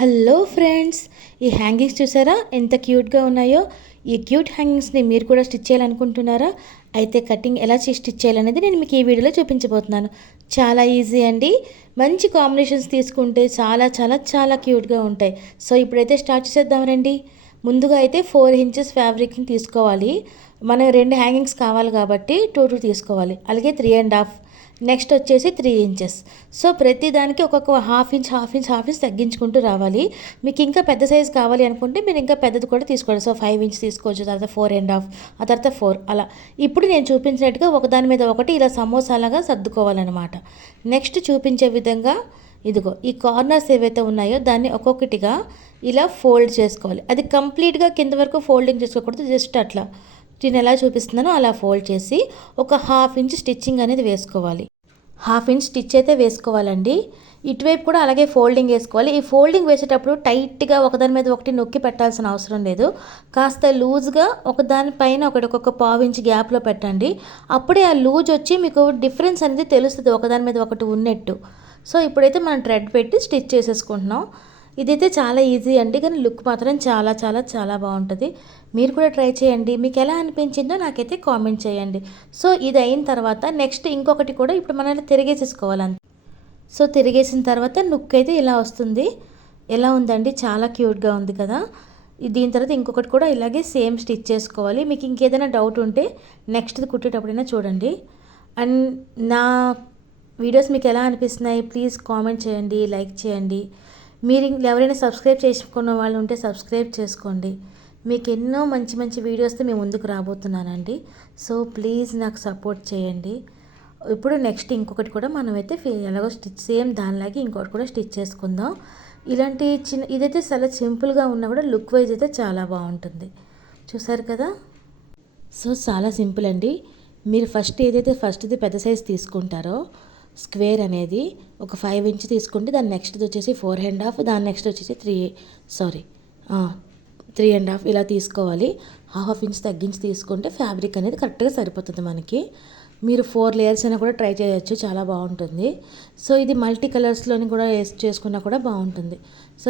Hello friends, ఈ hangings చూసారా ఎంత క్యూట్గా ఉన్నాయో. ఈ క్యూట్ హ్యాంగింగ్స్ని మీరు కూడా స్టిచ్ చేయాలనుకుంటున్నారా? అయితే కటింగ్ ఎలా స్టిచ్ చేయాలనేది నేను మీకు ఈ వీడియోలో చూపించబోతున్నాను. చాలా ఈజీ అండి. మంచి కాంబినేషన్స్ తీసుకుంటే చాలా చాలా చాలా క్యూట్గా ఉంటాయి. సో ఇప్పుడైతే స్టార్ట్ చేద్దాం రండి. ముందుగా అయితే 4 ఇంచెస్ ఫ్యాబ్రిక్ని తీసుకోవాలి. మనం 2 హ్యాంగింగ్స్ కావాలి కాబట్టి 2 తీసుకోవాలి. అలాగే 3.5, నెక్స్ట్ వచ్చేసి 3 ఇంచెస్. సో ప్రతి దానికి ఒక్కొక్క హాఫ్ ఇంచ్ తగ్గించుకుంటూ రావాలి. మీకు ఇంకా పెద్ద సైజ్ కావాలి అనుకుంటే మీరు ఇంకా పెద్దది కూడా తీసుకోవాలి. సో 5 ఇంచ్ తీసుకోవచ్చు, తర్వాత 4.5, ఆ తర్వాత 4 అలా. ఇప్పుడు నేను చూపించినట్టుగా ఒకదాని మీద ఒకటి ఇలా సమోసాలాగా సర్దుకోవాలన్నమాట. నెక్స్ట్ చూపించే విధంగా ఇదిగో ఈ కార్నర్స్ ఏవైతే ఉన్నాయో దాన్ని ఒక్కొక్కటిగా ఇలా ఫోల్డ్ చేసుకోవాలి. అది కంప్లీట్గా కింద వరకు ఫోల్డింగ్ చేసుకోకూడదు, జస్ట్ అట్లా నేను ఎలా చూపిస్తున్నానో అలా ఫోల్డ్ చేసి ఒక హాఫ్ ఇంచ్ స్టిచ్చింగ్ అనేది వేసుకోవాలి. హాఫ్ ఇంచ్ స్టిచ్ అయితే వేసుకోవాలండి. ఇటువైపు కూడా అలాగే ఫోల్డింగ్ వేసుకోవాలి. ఈ ఫోల్డింగ్ వేసేటప్పుడు టైట్గా ఒకదాని మీద ఒకటి నొక్కి పెట్టాల్సిన అవసరం లేదు. కాస్త లూజ్గా ఒకదానిపైన ఒకటి ఒక్కొక్క పావు ఇంచ్ గ్యాప్లో పెట్టండి. అప్పుడే ఆ లూజ్ వచ్చి మీకు డిఫరెన్స్ అనేది తెలుస్తుంది ఒకదాని మీద ఒకటి ఉన్నట్టు. సో ఇప్పుడైతే మనం థ్రెడ్ పెట్టి స్టిచ్ చేసేసుకుంటున్నాం. ఇదైతే చాలా ఈజీ అండి, కానీ లుక్ మాత్రం చాలా చాలా చాలా బాగుంటుంది. మీరు కూడా ట్రై చేయండి. మీకు ఎలా అనిపించిందో నాకైతే కామెంట్ చేయండి. సో ఇది అయిన తర్వాత నెక్స్ట్ ఇంకొకటి కూడా ఇప్పుడు మనం తిరిగేసేసుకోవాలి. సో తిరిగేసిన తర్వాత లుక్ అయితే ఇలా వస్తుంది. ఎలా ఉందండి? చాలా క్యూట్గా ఉంది కదా. దీని తర్వాత ఇంకొకటి కూడా ఇలాగే సేమ్ స్టిచ్ చేసుకోవాలి. మీకు ఇంకేదైనా డౌట్ ఉంటే నెక్స్ట్ది కుట్టేటప్పుడైనా చూడండి. అండ్ నా వీడియోస్ మీకు ఎలా అనిపిస్తున్నాయి ప్లీజ్ కామెంట్ చేయండి, లైక్ చేయండి. మీరు ఎవరైనా సబ్స్క్రైబ్ చేసుకున్న వాళ్ళు ఉంటే సబ్స్క్రైబ్ చేసుకోండి. మీకు ఎన్నో మంచి మంచి వీడియోస్తో మేము ముందుకు రాబోతున్నానండి. సో ప్లీజ్ నాకు సపోర్ట్ చేయండి. ఇప్పుడు నెక్స్ట్ ఇంకొకటి కూడా మనమైతే ఎలాగో స్టిచ్ సేమ్ దానిలాగే ఇంకొకటి కూడా స్టిచ్ చేసుకుందాం. ఇలాంటి ఇదైతే చాలా సింపుల్గా ఉన్నా కూడా లుక్ వైజ్ అయితే చాలా బాగుంటుంది. చూసారు కదా. సో చాలా సింపుల్ అండి. మీరు ఫస్ట్ది పెద్ద సైజ్ తీసుకుంటారో స్క్వేర్ అనేది ఒక 5 ఇంచ్ తీసుకుంటే దాని నెక్స్ట్ది వచ్చేసి 4.5, దాని నెక్స్ట్ వచ్చేసి 3.5 ఇలా తీసుకోవాలి. హాఫ్ ఇంచ్ తగ్గించి తీసుకుంటే ఫ్యాబ్రిక్ అనేది కరెక్ట్గా సరిపోతుంది మనకి. మీరు 4 లేయర్స్ అయినా కూడా ట్రై చేయొచ్చు, చాలా బాగుంటుంది. సో ఇది మల్టీ కలర్స్లోని కూడా చేసుకున్నా కూడా బాగుంటుంది. సో